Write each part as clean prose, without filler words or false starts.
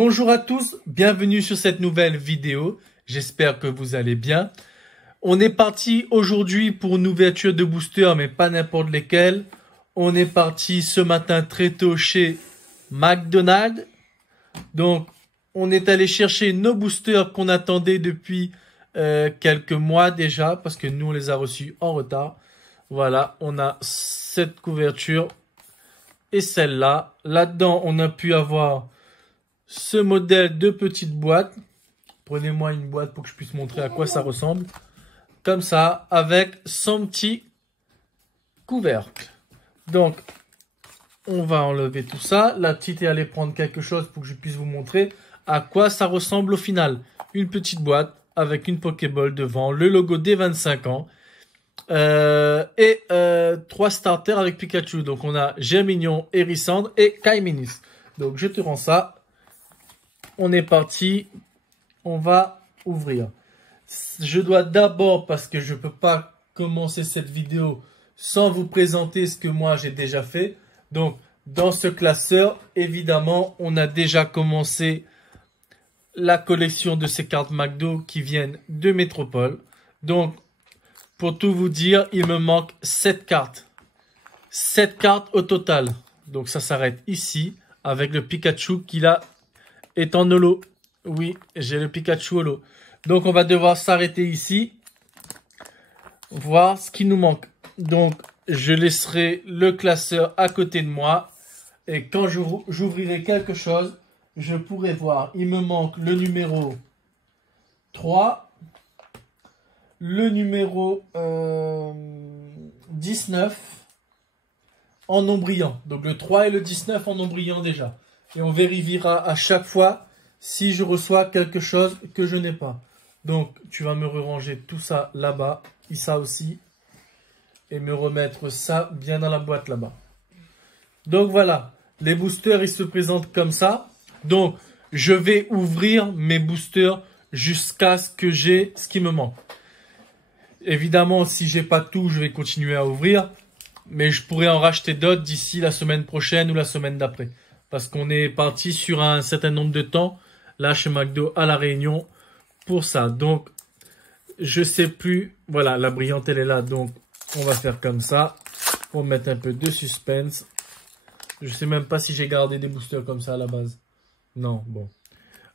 Bonjour à tous, bienvenue sur cette nouvelle vidéo. J'espère que vous allez bien. On est parti aujourd'hui pour une ouverture de booster, mais pas n'importe lesquels. On est parti ce matin très tôt chez McDonald's. Donc, on est allé chercher nos boosters qu'on attendait depuis quelques mois déjà, parce que nous, on les a reçus en retard. Voilà, on a cette couverture et celle-là. Là-dedans, on a pu avoir ce modèle de petite boîte. Prenez-moi une boîte pour que je puisse montrer à quoi ça ressemble. Comme ça, avec son petit couvercle. Donc, on va enlever tout ça. La petite est allée prendre quelque chose pour que je puisse vous montrer à quoi ça ressemble au final. Une petite boîte avec une Pokéball devant, le logo des 25 ans. Et 3 starters avec Pikachu. Donc, on a Germignon, Hérissandre et Kaiminus. Donc, je te rends ça. On est parti. On va ouvrir. Je dois d'abord, parce que je ne peux pas commencer cette vidéo sans vous présenter ce que moi j'ai déjà fait. Donc, dans ce classeur, évidemment, on a déjà commencé la collection de ces cartes McDo qui viennent de Métropole. Donc, pour tout vous dire, il me manque 7 cartes. 7 cartes au total. Donc, ça s'arrête ici avec le Pikachu qui là est en holo. Oui, j'ai le Pikachu holo. Donc, on va devoir s'arrêter ici. Voir ce qui nous manque. Donc, je laisserai le classeur à côté de moi. Et quand j'ouvrirai quelque chose, je pourrai voir. Il me manque le numéro 3. Le numéro 19 en nom brillant. Donc, le 3 et le 19 en nom brillant déjà. Et on vérifiera à chaque fois si je reçois quelque chose que je n'ai pas. Donc, tu vas me ranger tout ça là-bas, et ça aussi, et me remettre ça bien dans la boîte là-bas. Donc, voilà. Les boosters, ils se présentent comme ça. Donc, je vais ouvrir mes boosters jusqu'à ce que j'ai ce qui me manque. Évidemment, si j'ai pas tout, je vais continuer à ouvrir. Mais je pourrais en racheter d'autres d'ici la semaine prochaine ou la semaine d'après. Parce qu'on est parti sur un certain nombre de temps, là chez McDo à La Réunion, pour ça. Donc, je sais plus. Voilà, la brillante, elle est là. Donc, on va faire comme ça. Pour mettre un peu de suspense. Je sais même pas si j'ai gardé des boosters comme ça à la base. Non, bon.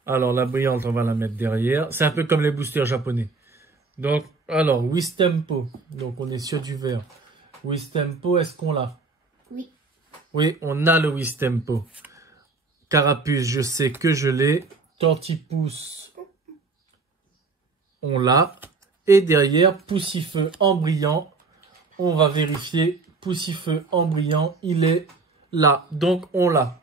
Alors, la brillante, on va la mettre derrière. C'est un peu comme les boosters japonais. Donc, alors, Wistempo. Donc, on est sur du vert. Wistempo, est-ce qu'on l'a? Oui. Oui, on a le Wistempo. Carapuce, je sais que je l'ai. Tortipousse, on l'a. Et derrière, Poussifeu en brillant. On va vérifier. Poussifeu en brillant, il est là. Donc, on l'a.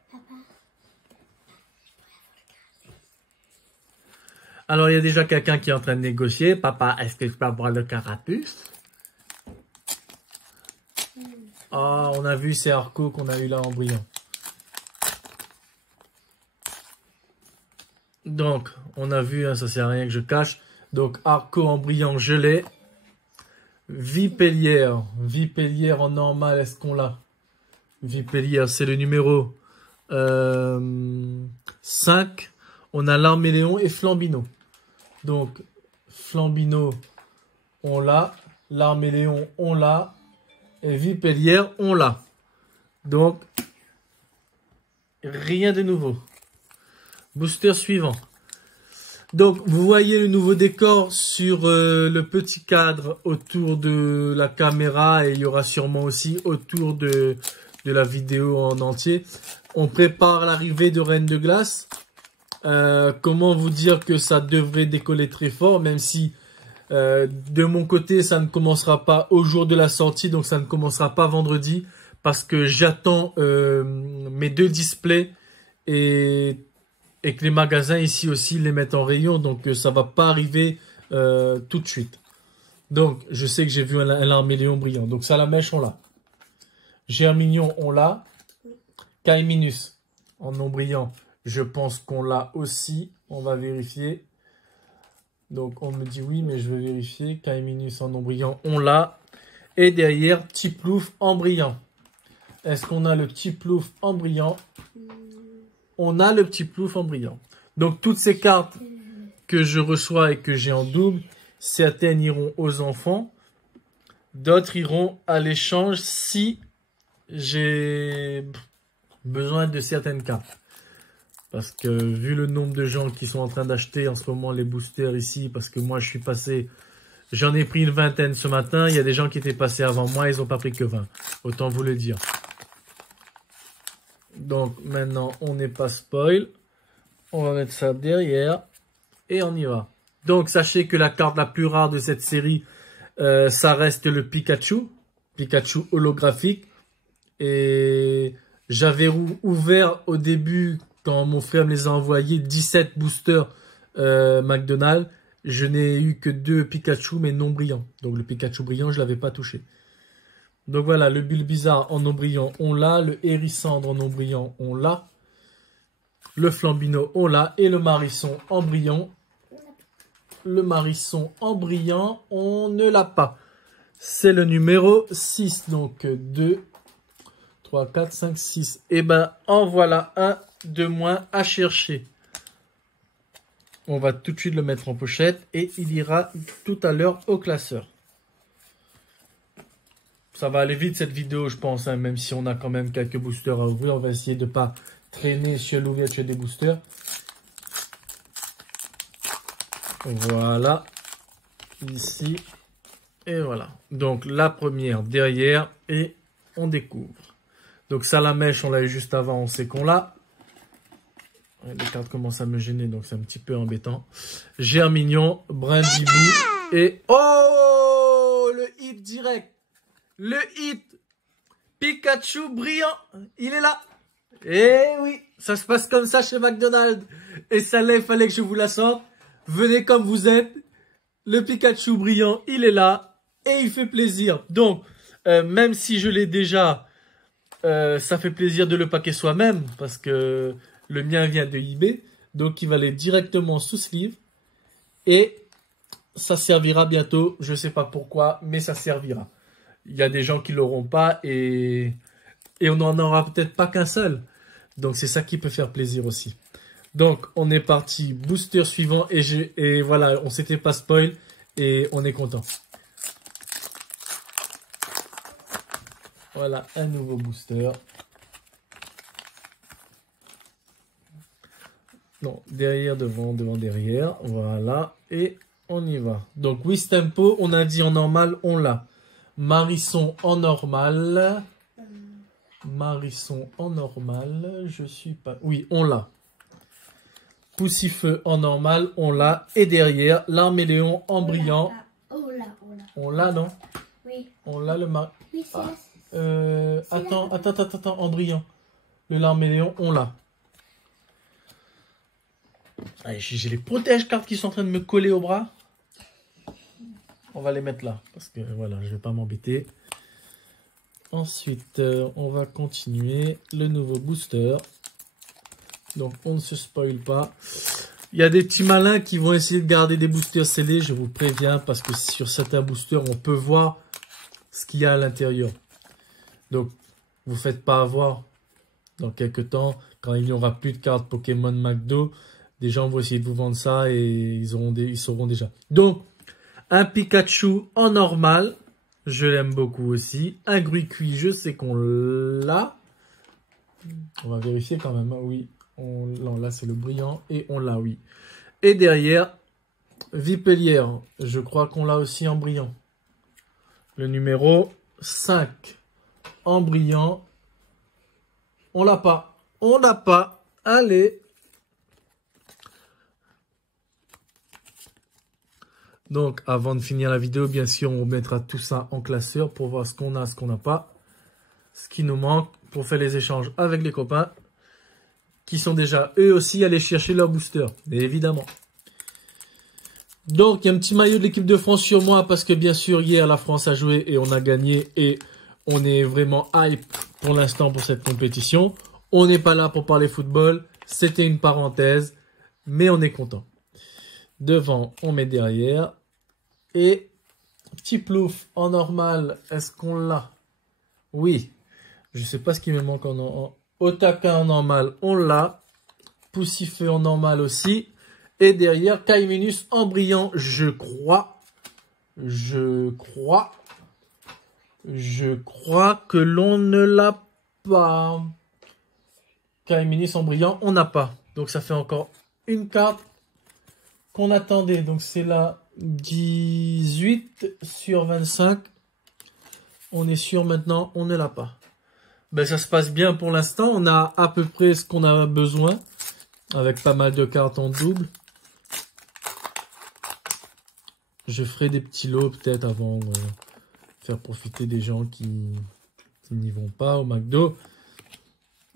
Alors, il y a déjà quelqu'un qui est en train de négocier. Papa, est-ce que je peux avoir le Carapuce? Ah, on a vu, c'est Arco qu'on a eu là en brillant. Donc, on a vu, hein, ça sert à rien que je cache. Donc, Arco en brillant, je l'ai. Vipellière. Vipellière en normal, est-ce qu'on l'a? Vipellière, c'est le numéro 5. On a l'Arméléon et Flambino. Donc, Flambino, on l'a. L'Arméléon, on l'a. Et Vipellière, on l'a. Donc, rien de nouveau. Booster suivant. Donc, vous voyez le nouveau décor sur le petit cadre autour de la caméra. Et il y aura sûrement aussi autour de la vidéo en entier. On prépare l'arrivée de Reine de Glace. Comment vous dire que ça devrait décoller très fort, même si... de mon côté, ça ne commencera pas au jour de la sortie, donc ça ne commencera pas vendredi, parce que j'attends mes 2 displays et que les magasins ici aussi les mettent en rayon, donc ça va pas arriver tout de suite. Donc, je sais que j'ai vu un Arméléon brillant, donc ça la mèche, on l'a. Germignon, on l'a. Kaiminus, en non brillant, je pense qu'on l'a aussi, on va vérifier. Donc, on me dit oui, mais je vais vérifier. Kaiminus en non brillant, on l'a. Et derrière, petit plouf en brillant. Est-ce qu'on a le petit plouf en brillant? On a le petit plouf en brillant. Donc, toutes ces cartes que je reçois et que j'ai en double, certaines iront aux enfants. D'autres iront à l'échange si j'ai besoin de certaines cartes. Parce que vu le nombre de gens qui sont en train d'acheter en ce moment les boosters ici, parce que moi je suis passé, j'en ai pris une vingtaine ce matin, il y a des gens qui étaient passés avant moi, ils n'ont pas pris que 20. Autant vous le dire. Donc maintenant on n'est pas spoil. On va mettre ça derrière et on y va. Donc sachez que la carte la plus rare de cette série, ça reste le Pikachu. Pikachu holographique. Et j'avais ouvert au début, quand mon frère me les a envoyés, 17 boosters McDonald's. Je n'ai eu que 2 Pikachu, mais non brillants. Donc le Pikachu brillant, je ne l'avais pas touché. Donc voilà, le Bulbizarre en non brillant, on l'a. Le Hérissandre en non brillant, on l'a. Le Flambino, on l'a. Et le Marisson en brillant. Le Marisson en brillant, on ne l'a pas. C'est le numéro 6. Donc 2, 3, 4, 5, 6. Et ben, en voilà un de moins à chercher. On va tout de suite le mettre en pochette et il ira tout à l'heure au classeur. Ça va aller vite cette vidéo, je pense, hein, même si on a quand même quelques boosters à ouvrir. On va essayer de ne pas traîner sur l'ouverture des boosters. Voilà. Ici. Et voilà. Donc la première derrière et on découvre. Donc Salamèche, on l'a eu juste avant, on sait qu'on l'a. Les cartes commencent à me gêner, donc c'est un petit peu embêtant. Germignon, Brindibou et... Oh, le hit direct. Le hit. Pikachu brillant. Il est là. Eh oui, ça se passe comme ça chez McDonald's. Et ça là, il fallait que je vous la sorte. Venez comme vous êtes. Le Pikachu brillant, il est là. Et il fait plaisir. Donc, même si je l'ai déjà, ça fait plaisir de le paquer soi-même. Parce que le mien vient de eBay. Donc, il va aller directement sous sleeve. Et ça servira bientôt. Je ne sais pas pourquoi, mais ça servira. Il y a des gens qui ne l'auront pas. Et on n'en aura peut-être pas qu'un seul. Donc, c'est ça qui peut faire plaisir aussi. Donc, on est parti. Booster suivant. Et voilà, on s'était pas spoil. Et on est content. Voilà, un nouveau booster. Non, derrière, devant, devant, derrière. Voilà, et on y va. Donc, Wistempo, on a dit en normal, on l'a. Marisson en normal. Marisson en normal, je suis pas... Oui, on l'a. Poussifeu en normal, on l'a. Et derrière, l'Arméléon en brillant. On l'a, non? Oui. On l'a, le mar... Oui, c'est attends, en brillant. Le Larméléon, on l'a. J'ai les protège-cartes qui sont en train de me coller au bras. On va les mettre là, parce que voilà, je vais pas m'embêter. Ensuite, on va continuer le nouveau booster. Donc, on ne se spoil pas. Il y a des petits malins qui vont essayer de garder des boosters scellés, je vous préviens, parce que sur certains boosters, on peut voir ce qu'il y a à l'intérieur. Donc, vous ne faites pas avoir. Dans quelques temps, quand il n'y aura plus de cartes Pokémon McDo, des gens vont essayer de vous vendre ça et ils sauront déjà. Donc, un Pikachu en normal, je l'aime beaucoup aussi. Un Gruicui, je sais qu'on l'a. On va vérifier quand même, hein. Oui. Non, là, c'est le brillant et on l'a, oui. Et derrière, Vipelière, je crois qu'on l'a aussi en brillant. Le numéro 5 en brillant. On l'a pas. On l'a pas. Allez. Donc, avant de finir la vidéo, bien sûr, on mettra tout ça en classeur pour voir ce qu'on a, ce qu'on n'a pas. Ce qui nous manque pour faire les échanges avec les copains qui sont déjà, eux aussi, allés chercher leur booster. Évidemment. Donc, il y a un petit maillot de l'équipe de France sur moi parce que, bien sûr, hier, la France a joué et on a gagné. Et on est vraiment hype pour l'instant pour cette compétition. On n'est pas là pour parler football. C'était une parenthèse. Mais on est content. Devant, on met derrière. Et petit plouf en normal. Est-ce qu'on l'a? Oui. Je ne sais pas ce qui me manque en Otaka en normal. On l'a. Poussifeu en normal aussi. Et derrière, Kaiminus en brillant, je crois que l'on ne l'a pas. Kaiminus en brillant, on n'a pas. Donc ça fait encore une carte qu'on attendait. Donc c'est la 18 sur 25. On est sûr maintenant, on ne l'a pas. Ben, ça se passe bien pour l'instant. On a à peu près ce qu'on a besoin. Avec pas mal de cartes en double. Je ferai des petits lots peut-être avant faire profiter des gens qui n'y vont pas au McDo.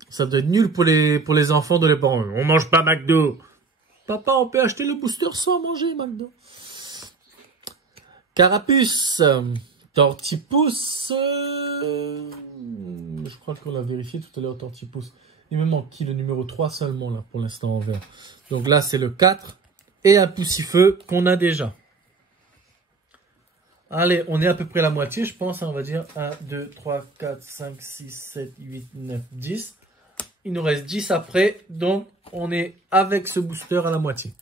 Ça doit être nul pour les enfants de les parents. On mange pas McDo. Papa, on peut acheter le booster sans manger McDo. Carapuce. Tortipousse. Je crois qu'on l'a vérifié tout à l'heure, Tortipousse. Il me manque qui? Le numéro 3 seulement là pour l'instant en vert. Donc là c'est le 4. Et un poussifeu qu'on a déjà. Allez, on est à peu près la moitié, je pense. On va dire 1, 2, 3, 4, 5, 6, 7, 8, 9, 10. Il nous reste 10 après. Donc, on est avec ce booster à la moitié.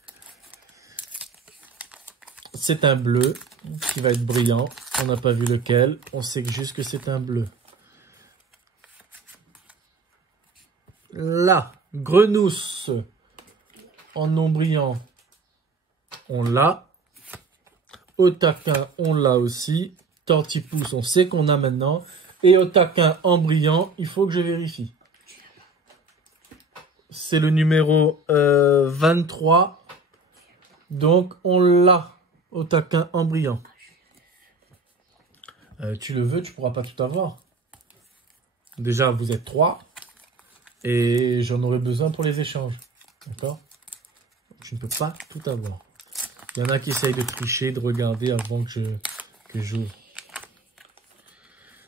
C'est un bleu qui va être brillant. On n'a pas vu lequel. On sait juste que c'est un bleu. Là, Grenousse en non brillant. On l'a. Au taquin, on l'a aussi. Tortipousse, on sait qu'on a maintenant. Et au taquin en brillant, il faut que je vérifie. C'est le numéro 23. Donc, on l'a au taquin en brillant. Tu le veux, tu pourras pas tout avoir. Déjà, vous êtes 3. Et j'en aurai besoin pour les échanges. D'accord? Je ne peux pas tout avoir. Il y en a qui essayent de tricher, de regarder avant que j'ouvre.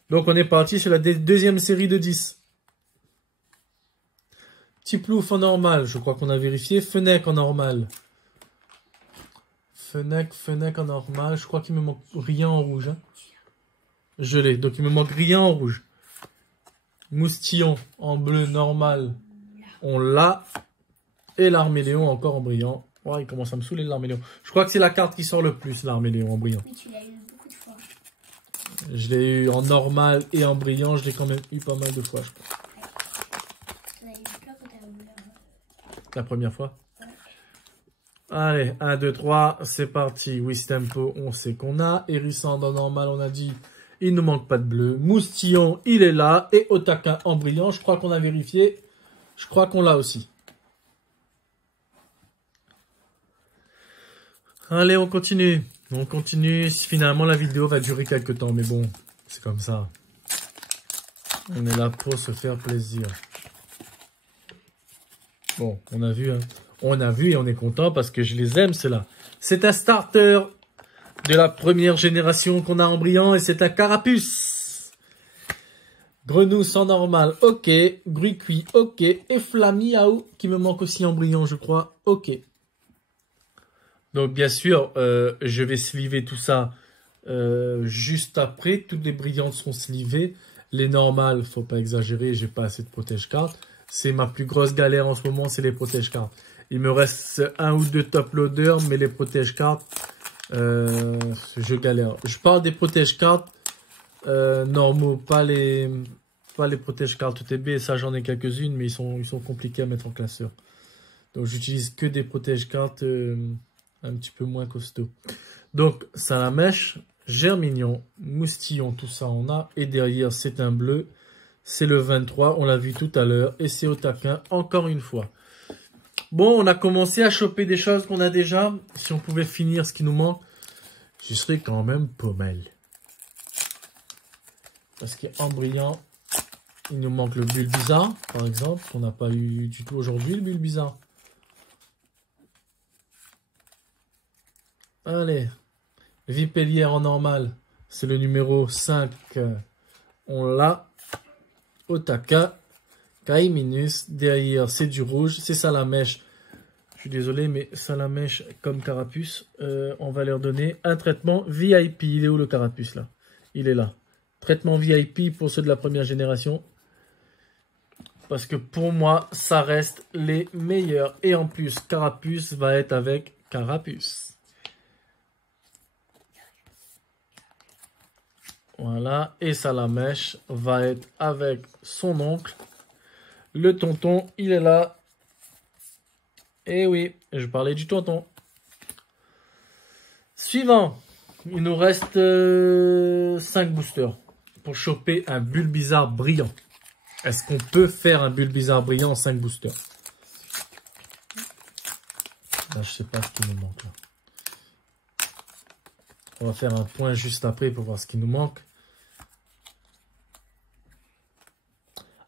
Donc on est parti sur la deuxième série de 10. Tiplouf en normal, je crois qu'on a vérifié. Fennec en normal. Fennec en normal. Je crois qu'il me manque rien en rouge. Hein. Je l'ai, donc il me manque rien en rouge. Moustillon en bleu normal. On l'a. Et l'Arméléon encore en brillant. Oh, il commence à me saouler l'Arméléon. Je crois que c'est la carte qui sort le plus, l'Arméléon en brillant. Mais tu l'as eu beaucoup de fois. Je l'ai eu en normal et en brillant. Je l'ai quand même eu pas mal de fois, je crois. Tu l'as eu plein quand t'as voulu l'avoir. La première fois. Ouais. Allez, 1, 2, 3, c'est parti. Wistempo, on sait qu'on a. Hérissand en normal, on a dit, il ne manque pas de bleu. Moustillon, il est là. Et Otaka en brillant, je crois qu'on a vérifié. Je crois qu'on l'a aussi. Allez, on continue. On continue. Finalement, la vidéo va durer quelques temps. Mais bon, c'est comme ça. On est là pour se faire plaisir. Bon, on a vu. Hein. On a vu et on est content parce que je les aime, ceux-là. C'est un starter de la première génération qu'on a en brillant. Et c'est un carapuce. Grenousse en normal. Ok. Gruicui. Ok. Et Flamiaou qui me manque aussi en brillant, je crois. Ok. Donc, bien sûr, je vais sliver tout ça juste après. Toutes les brillantes seront slivées. Les normales, faut pas exagérer, j'ai pas assez de protège-cartes. C'est ma plus grosse galère en ce moment, c'est les protège-cartes. Il me reste 1 ou 2 top loaders, mais les protège-cartes, je galère. Je parle des protège-cartes normaux, pas les protège-cartes TB. Ça, j'en ai quelques-unes, mais ils sont compliqués à mettre en classeur. Donc, j'utilise que des protège-cartes un petit peu moins costaud. Donc, Salamèche, Germignon, Moustillon, tout ça on a. Et derrière, c'est un bleu. C'est le 23, on l'a vu tout à l'heure. Et c'est au taquin, encore une fois. Bon, on a commencé à choper des choses qu'on a déjà. Si on pouvait finir ce qui nous manque, je serais quand même pas mal. Parce qu'en brillant, il nous manque le bulle bizarre, par exemple. Qu'on n'a pas eu du tout aujourd'hui, le bulle bizarre. Allez, Vipellière en normal, c'est le numéro 5, on l'a. Otaka, Kaiminus, derrière c'est du rouge, c'est Salamèche. Je suis désolé, mais Salamèche comme Carapuce, on va leur donner un traitement VIP. Il est où le Carapuce là? Il est là. Traitement VIP pour ceux de la première génération. Parce que pour moi, ça reste les meilleurs. Et en plus, Carapuce va être avec Carapuce. Voilà. Et Salamèche va être avec son oncle. Le tonton, il est là. Et oui, je parlais du tonton. Suivant. Il nous reste 5 boosters pour choper un Bulbizarre brillant. Est-ce qu'on peut faire un Bulbizarre brillant en 5 boosters? Là, je sais pas ce qui nous manque. Là. On va faire un point juste après pour voir ce qui nous manque.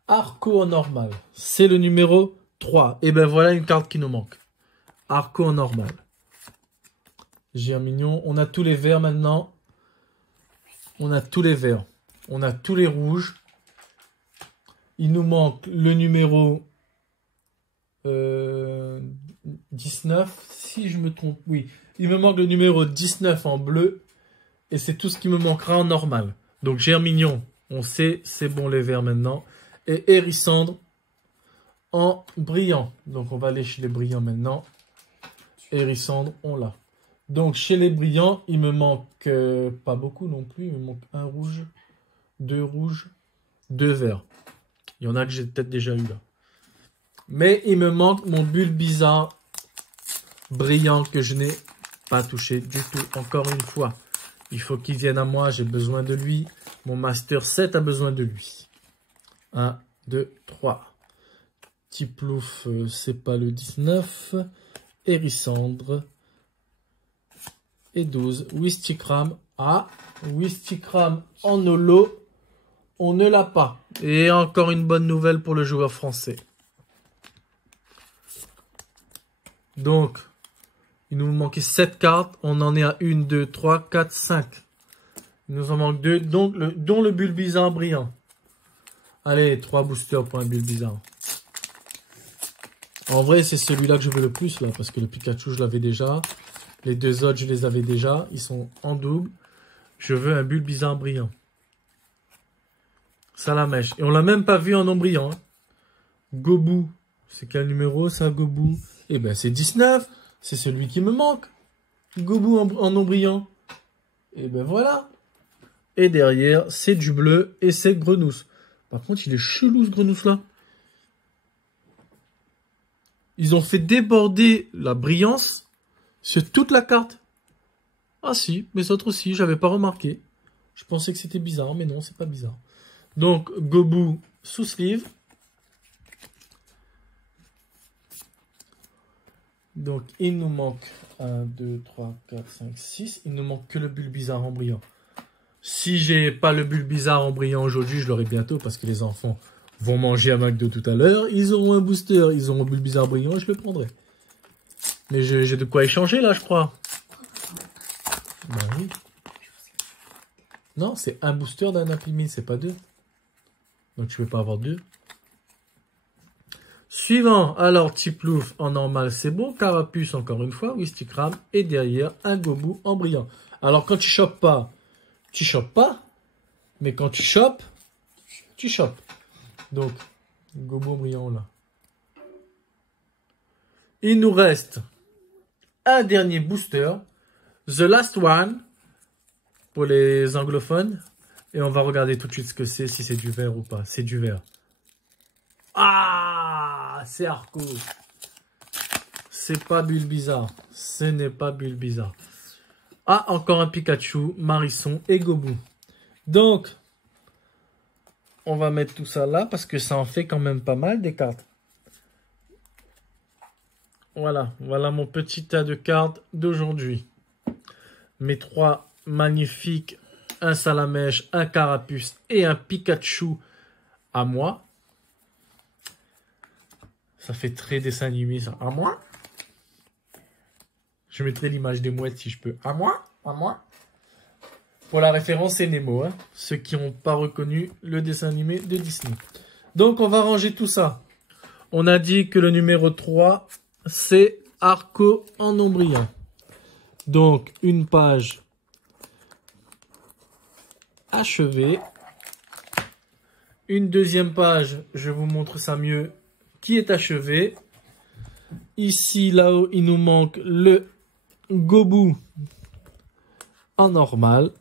Arco en normal. C'est le numéro 3. Et ben voilà une carte qui nous manque. Arco en normal. Germignon. On a tous les verts maintenant. On a tous les verts. On a tous les rouges. Il nous manque le numéro 19. Si je me trompe, oui. Il me manque le numéro 19 en bleu. Et c'est tout ce qui me manquera en normal. Donc Germignon, on sait, c'est bon les verts maintenant. Et Hérissandre en brillant. Donc on va aller chez les brillants maintenant. Hérissandre, on l'a. Donc chez les brillants, il me manque pas beaucoup non plus. Il me manque un rouge, 2 verts. Il y en a que j'ai peut-être déjà eu là. Mais il me manque mon Bulbizarre brillant que je n'ai pas touché du tout. Encore une fois, il faut qu'il vienne à moi. J'ai besoin de lui. Mon Master 7 a besoin de lui. 1, 2, 3. Tiplouf, c'est pas le 19. Hérissandre. Et 12. Wistikram. Ah, Wistikram en holo. On ne l'a pas. Et encore une bonne nouvelle pour le joueur français. Donc, il nous manquait 7 cartes. On en est à 1, 2, 3, 4, 5. Il nous en manque 2, donc dont le Bulbizarre brillant. Allez, 3 boosters pour un Bulbizarre. En vrai, c'est celui-là que je veux le plus, là, parce que le Pikachu, je l'avais déjà. Les 2 autres, je les avais déjà. Ils sont en double. Je veux un Bulbizarre brillant. Salamèche. Et on l'a même pas vu en nom brillant. Hein. Gobou. C'est quel numéro, ça, Gobou? Eh ben, c'est 19. C'est celui qui me manque. Gobou en nom brillant. Et ben, voilà. Et derrière, c'est du bleu et c'est Grenousse. Par contre, il est chelou, ce Grenousse-là. Ils ont fait déborder la brillance sur toute la carte. Ah si, mes autres aussi, j'avais pas remarqué. Je pensais que c'était bizarre, mais non, c'est pas bizarre. Donc, Gobou sous sleeve. Donc, il nous manque 1, 2, 3, 4, 5, 6. Il ne manque que le Bulbizarre en brillant. Si j'ai pas le Bulbizarre en brillant aujourd'hui, je l'aurai bientôt parce que les enfants vont manger à McDo tout à l'heure. Ils auront un booster, ils auront un Bulbizarre brillant et je le prendrai. Mais j'ai de quoi échanger là, je crois. Bah oui. Non, c'est un booster d'un Implimine, c'est pas 2. Donc tu peux pas avoir 2. Suivant, alors Tiplouf en normal, c'est bon. Carapuce encore une fois, Wistikram. Et derrière, un Gobou en brillant. Alors quand tu chopes pas, tu chopes pas. Mais quand tu chopes, tu chopes. Donc, Gobou en brillant là. Il nous reste un dernier booster. The Last One. Pour les anglophones. Et on va regarder tout de suite ce que c'est, si c'est du vert ou pas. C'est du vert. Ah, c'est Arco. C'est pas Bulbizarre. Ce n'est pas Bulbizarre. Ah, encore un Pikachu, Marisson et Gobou. Donc, on va mettre tout ça là parce que ça en fait quand même pas mal des cartes. Voilà, voilà mon petit tas de cartes d'aujourd'hui. Mes 3 magnifiques, un Salamèche, un Carapuce et un Pikachu à moi. Ça fait très dessin animé, ça. À moi. Je mettrai l'image des mouettes si je peux. À moi. À moi. Pour la référence, c'est Nemo. Hein, ceux qui n'ont pas reconnu le dessin animé de Disney. Donc, on va ranger tout ça. On a dit que le numéro 3, c'est Arco en nom brillant. Donc, une page achevée. Une deuxième page, je vous montre ça mieux, qui est achevée. Ici, là-haut, il nous manque le Gobu en normal.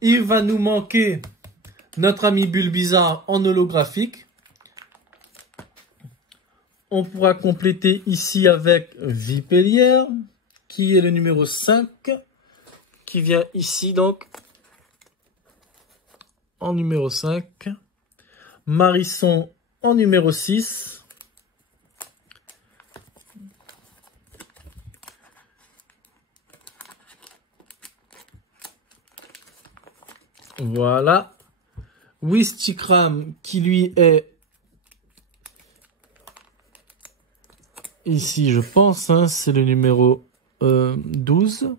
Il va nous manquer notre ami Bulbizarre en holographique. On pourra compléter ici avec Vipellière, qui est le numéro 5, qui vient ici donc en numéro 5. Marisson en numéro 6. Voilà. Wistikram qui lui est ici, je pense, hein, c'est le numéro 12.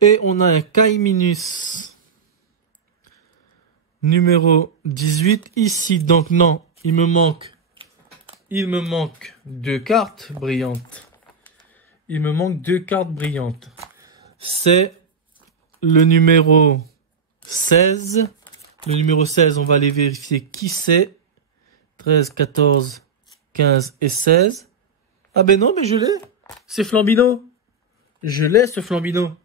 Et on a un Kaiminus numéro 18 ici. Donc non, il me manque 2 cartes brillantes. Il me manque 2 cartes brillantes. C'est le numéro 16. Le numéro 16, on va aller vérifier qui c'est. 13, 14, 15 et 16. Ah ben non, mais je l'ai. C'est Flambino. Je l'ai, ce Flambino.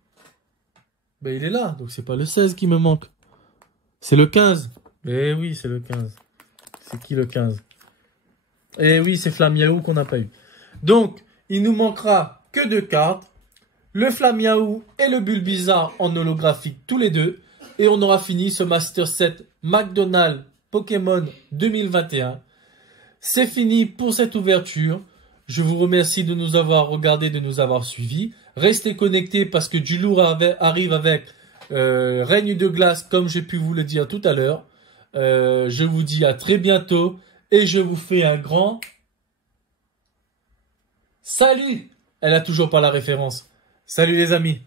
Ben il est là, donc c'est pas le 16 qui me manque. C'est le 15. Eh oui, c'est le 15. C'est qui le 15? Eh oui, c'est Flamiaou qu'on n'a pas eu. Donc, il nous manquera que 2 cartes. Le Flamiaou et le Bulbizarre en holographique tous les deux. Et on aura fini ce Master Set McDonald's Pokémon 2021. C'est fini pour cette ouverture. Je vous remercie de nous avoir regardés, de nous avoir suivis. Restez connectés parce que du lourd arrive avec Règne de glace, comme j'ai pu vous le dire tout à l'heure. Je vous dis à très bientôt et je vous fais un grand salut. Elle a toujours pas la référence. Salut les amis.